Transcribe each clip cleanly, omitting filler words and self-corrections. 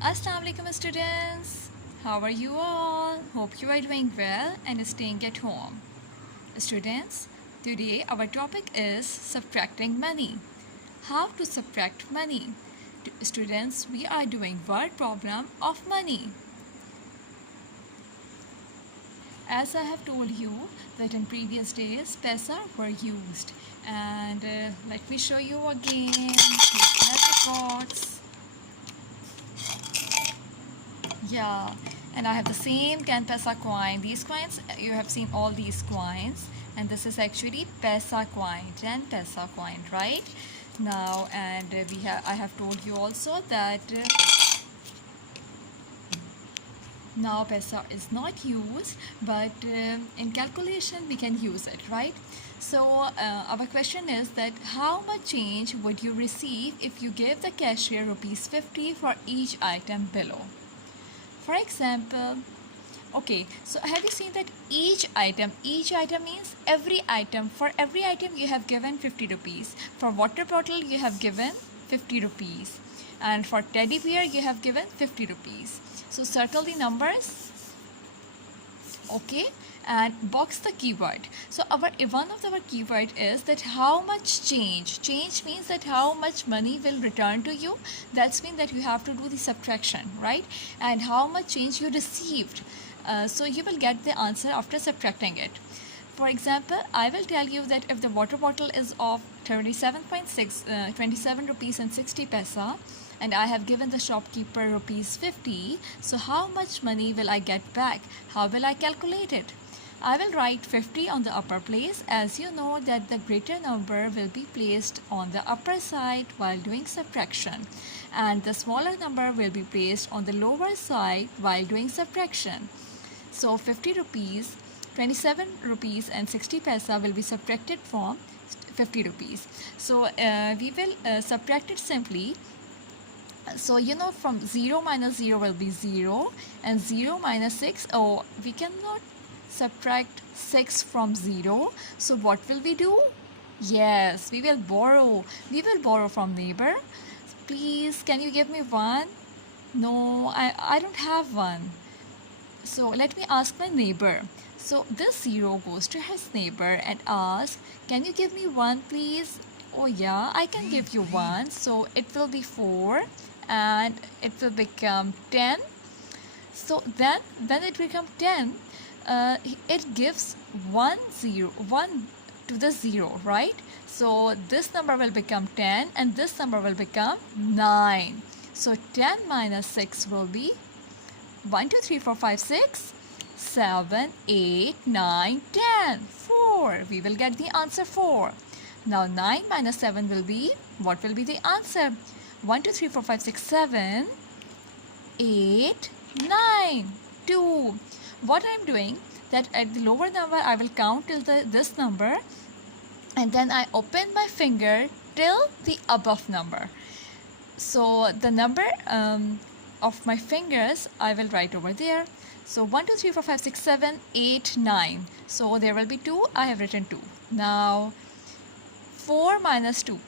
Assalamu alaikum students. How are you all? Hope you are doing well and staying at home. Students, today our topic is subtracting money. How to subtract money? Students, we are doing word problem of money. As I have told you that in previous days paisa were used, and let me show you again the reports. Yeah, and I have the same 10 paisa coin. These coins, you have seen all these coins, and this is actually paisa coin, 10 paisa coin, right? Now, and I have told you also that now paisa is not used, but in calculation we can use it, right? So our question is that how much change would you receive if you gave the cashier rupees 50 for each item below? For example, okay, so have you seen that each item means every item. For every item you have given 50 rupees. For water bottle you have given 50 rupees. And for teddy bear you have given 50 rupees. So circle the numbers. Okay, and box the keyword. So one of our keyword is that how much change. Change means that how much money will return to you. That's mean that you have to do the subtraction, right? And how much change you received. So you will get the answer after subtracting it. For example, I will tell you that if the water bottle is of 27 rupees and 60 paisa, and I have given the shopkeeper rupees 50, so how much money will I get back? How will I calculate it? I will write 50 on the upper place, as you know that the greater number will be placed on the upper side while doing subtraction, and the smaller number will be placed on the lower side while doing subtraction. So 50 rupees, 27 rupees and 60 paisa will be subtracted from 50 rupees. So we will subtract it simply. So you know, from 0 minus 0 will be 0, and 0 minus 6, oh, we cannot subtract 6 from 0. So what will we do? Yes, we will borrow. We will borrow from neighbor. Please, can you give me one? No, I don't have one. So let me ask my neighbor. So this 0 goes to his neighbor and asks, can you give me one, please? Oh yeah, I can give you one. So it will be 4 and it will become 10. So then when it becomes 10, it gives 1 to the 0, right? So this number will become 10 and this number will become 9. So 10 minus 6 will be 1, 2, 3, 4, 5, 6, 7, 8, 9, 10. 4. We will get the answer 4. Now 9 minus 7 will be, what will be the answer? 1, 2, 3, 4, 5, 6, 7, 8, 9, 2. What I am doing, that at the lower number I will count till this number, and then I open my finger till the above number. So the number of my fingers I will write over there. So 1, 2, 3, 4, 5, 6, 7, 8, 9. So there will be 2. I have written 2. Now 4 minus 2.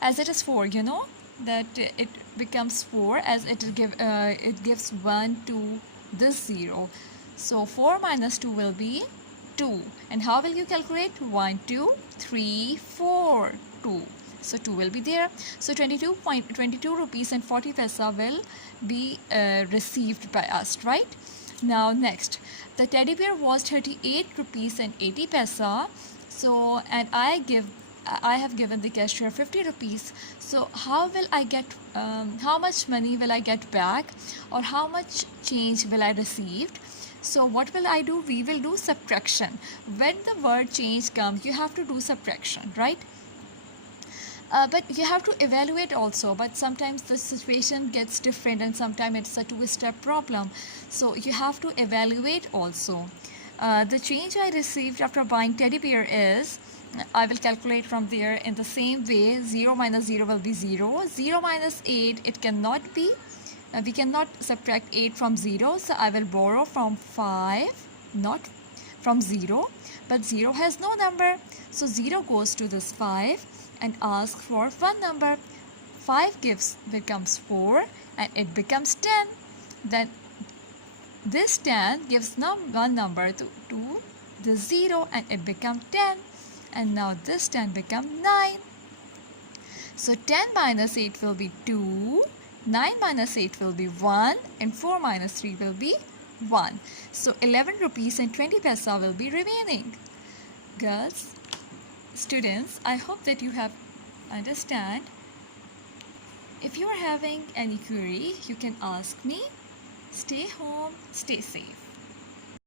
As it is 4, you know that it becomes 4 as it gives 1 to this 0. So 4 minus 2 will be 2. And how will you calculate? 1, 2, 3, 4, 2. So 2 will be there. So 22 rupees and 40 paisa will be received by us, right? Now next, the teddy bear was 38 rupees and 80 paisa. So, and I have given the cashier 50 rupees. So how will I get, how much money will I get back, or how much change will I receive? So what will I do? We will do subtraction. When the word change comes, you have to do subtraction, right? But you have to evaluate also, but sometimes the situation gets different and sometimes it's a two-step problem. So you have to evaluate also. The change I received after buying teddy bear is, I will calculate from there in the same way. 0 minus 0 will be 0. 0 minus 8, it cannot be. We cannot subtract 8 from 0. So I will borrow from 5, not from 0. But 0 has no number. So 0 goes to this 5 and ask for one number. 5 becomes 4 and it becomes 10. Then this 10 gives one number to the 0 and it becomes 10. And now this 10 becomes 9. So 10 minus 8 will be 2, 9 minus 8 will be 1, and 4 minus 3 will be 1. So 11 rupees and 20 paisa will be remaining. Girls, students, I hope that you have understand. If you are having any query, you can ask me. Stay home, stay safe.